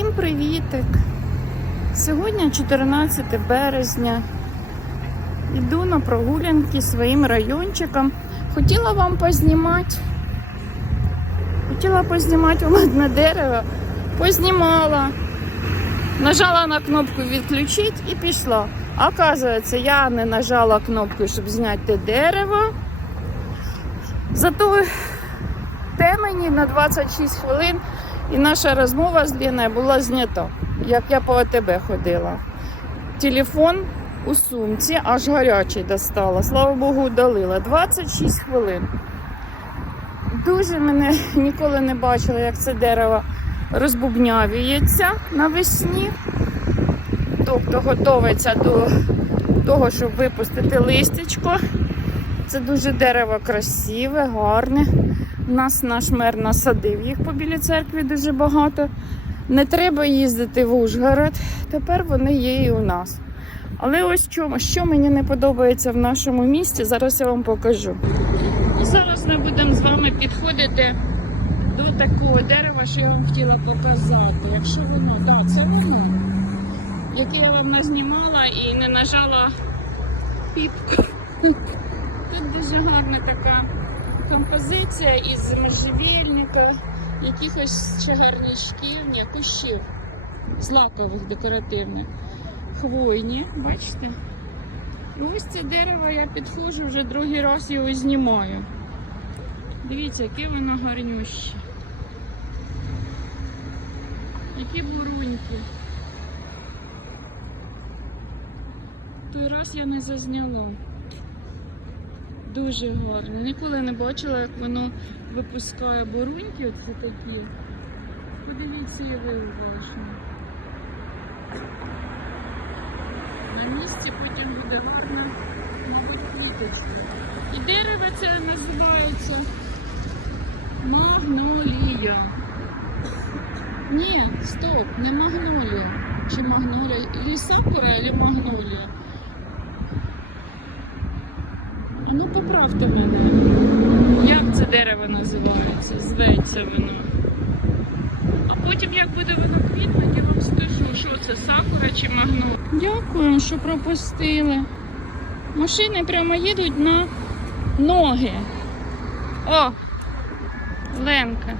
Всім привітик! Сьогодні 14 березня. Йду на прогулянки своїм райончиком. Хотіла вам познімати. Хотіла познімати вам одне дерево. Познімала. Нажала на кнопку відключити і пішла. Оказується, я не нажала кнопку, щоб зняти дерево. Зато темені на 26 хвилин і наша розмова з Ліною була знята, як я по АТБ ходила. Телефон у сумці аж гарячий достала. Слава Богу, удалила. 26 хвилин. Дуже мене ніколи не бачила, як це дерево розбубнявіється навесні. Тобто готується до того, щоб випустити листячко. Це дуже дерево красиве, гарне. У нас наш мер насадив їх по білій церкві дуже багато. Не треба їздити в Ужгород. Тепер вони є і у нас. Але ось що, що мені не подобається в нашому місті, зараз я вам покажу. І зараз ми будемо з вами підходити до такого дерева, що я вам хотіла показати. Якщо воно, так, да, це воно, яке я вам назнімала і не нажала піпку. Тут дуже гарна така композиція із можжевельника, якихось чагарничків, ні, кущів злакових декоративних, хвойні, бачите? І ось це дерево я підходжу, вже другий раз його знімаю. Дивіться, яке воно гарнюще. Які буруньки. Той раз я не зазняла. Дуже гарно. Ніколи не бачила, як воно випускає буруньки, оці такі. Подивіться і ви уважно. На місці потім буде гарна, мабуть, квіточка. І дерево це називається магнолія. Ні, стоп, не магнолія. Чи магнолія? Ілі сакура, ілі магнолія. А Ну поправте мене. Як це дерево називається? Зветься воно. А потім, як буде воно квітнути, я вам скажу, що це сакура чи магно. Дякую, що пропустили. Машини прямо їдуть на ноги. О! Ленка.